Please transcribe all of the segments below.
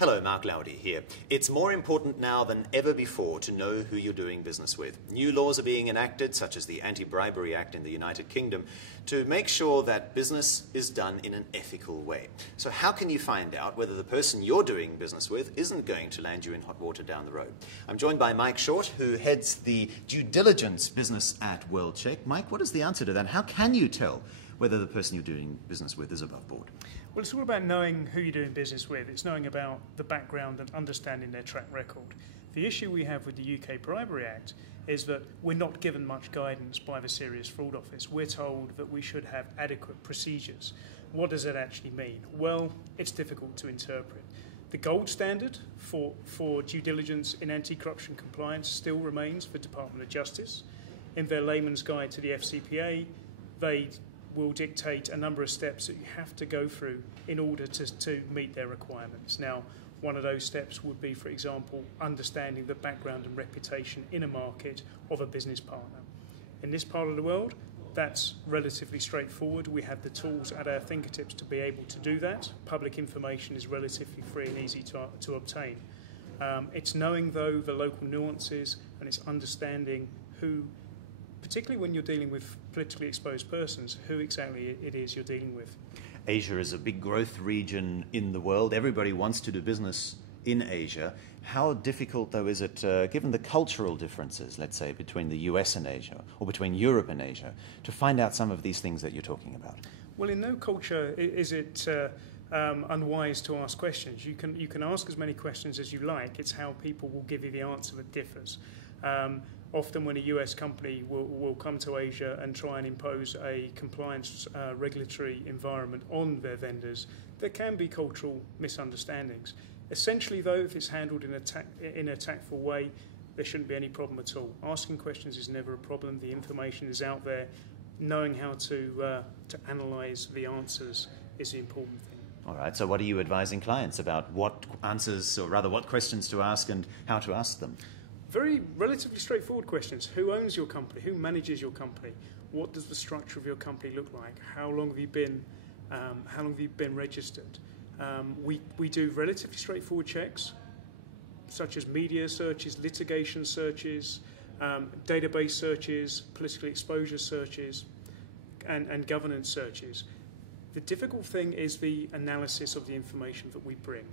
Hello, Mark Lowdy here. It's more important now than ever before to know who you're doing business with. New laws are being enacted, such as the Anti-Bribery Act in the United Kingdom, to make sure that business is done in an ethical way. So how can you find out whether the person you're doing business with isn't going to land you in hot water down the road? I'm joined by Mike Short, who heads the due diligence business at WorldCheck. Mike, what is the answer to that? How can you tell whether the person you're doing business with is above board? Well, it's all about knowing who you're doing business with. It's knowing about the background and understanding their track record. The issue we have with the UK Bribery Act is that we're not given much guidance by the Serious Fraud Office. We're told that we should have adequate procedures. What does that actually mean? Well, it's difficult to interpret. The gold standard for due diligence in anti-corruption compliance still remains the Department of Justice. In their layman's guide to the FCPA, they will dictate a number of steps that you have to go through in order to meet their requirements. Now, one of those steps would be, for example, understanding the background and reputation in a market of a business partner. In this part of the world, that's relatively straightforward. We have the tools at our fingertips to be able to do that. Public information is relatively free and easy to obtain. It's knowing, though, the local nuances, and it's understanding who, particularly when you're dealing with politically exposed persons, who exactly it is you're dealing with. Asia is a big growth region in the world. Everybody wants to do business in Asia. How difficult, though, is it, given the cultural differences, let's say, between the US and Asia, or between Europe and Asia, to find out some of these things that you're talking about? Well, in no culture is it unwise to ask questions. You can ask as many questions as you like. It's how people will give you the answer that differs. Often when a US company will come to Asia and try and impose a compliance regulatory environment on their vendors, there can be cultural misunderstandings. Essentially, though, if it's handled in a tactful way, there shouldn't be any problem at all. Asking questions is never a problem. The information is out there. Knowing how to analyse the answers is the important thing. All right, so what are you advising clients about? What answers, or rather what questions to ask and how to ask them? Very relatively straightforward questions. Who owns your company? Who manages your company? What does the structure of your company look like? How long have you been registered? We do relatively straightforward checks, such as media searches, litigation searches, database searches, political exposure searches, and governance searches. The difficult thing is the analysis of the information that we bring.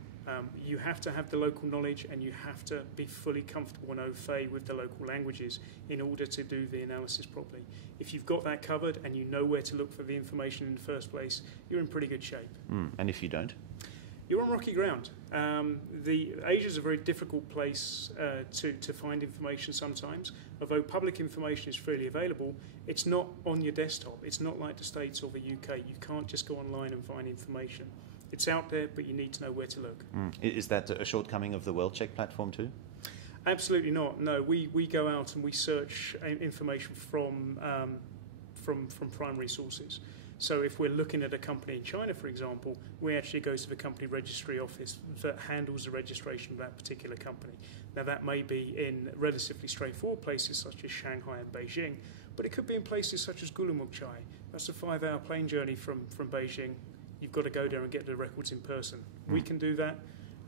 You have to have the local knowledge, and you have to be fully comfortable and au fait with the local languages in order to do the analysis properly. If you've got that covered and you know where to look for the information in the first place, you're in pretty good shape. And if you don't? You're on rocky ground. Asia is a very difficult place to find information sometimes. Although public information is freely available, it's not on your desktop. It's not like the States or the UK. You can't just go online and find information. It's out there, but you need to know where to look. Is that a shortcoming of the WorldCheck platform too? Absolutely not. No, we go out and we search information from primary sources. So if we're looking at a company in China, for example, we actually go to the company registry office that handles the registration of that particular company. Now, that may be in relatively straightforward places such as Shanghai and Beijing, but it could be in places such as Gulumukchai. That's a 5-hour plane journey from Beijing. You've got to go there and get the records in person. We can do that,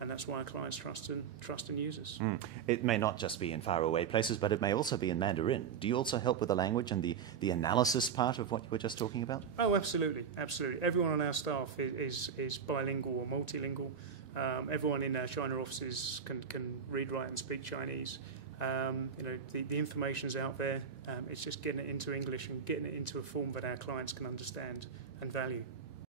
and that's why our clients trust and use us. It may not just be in faraway places, but it may also be in Mandarin. Do you also help with the language and the analysis part of what you were just talking about? Oh, absolutely, absolutely. Everyone on our staff is bilingual or multilingual. Everyone in our China offices can read, write, and speak Chinese. The information's out there. It's just getting it into English and getting it into a form that our clients can understand and value.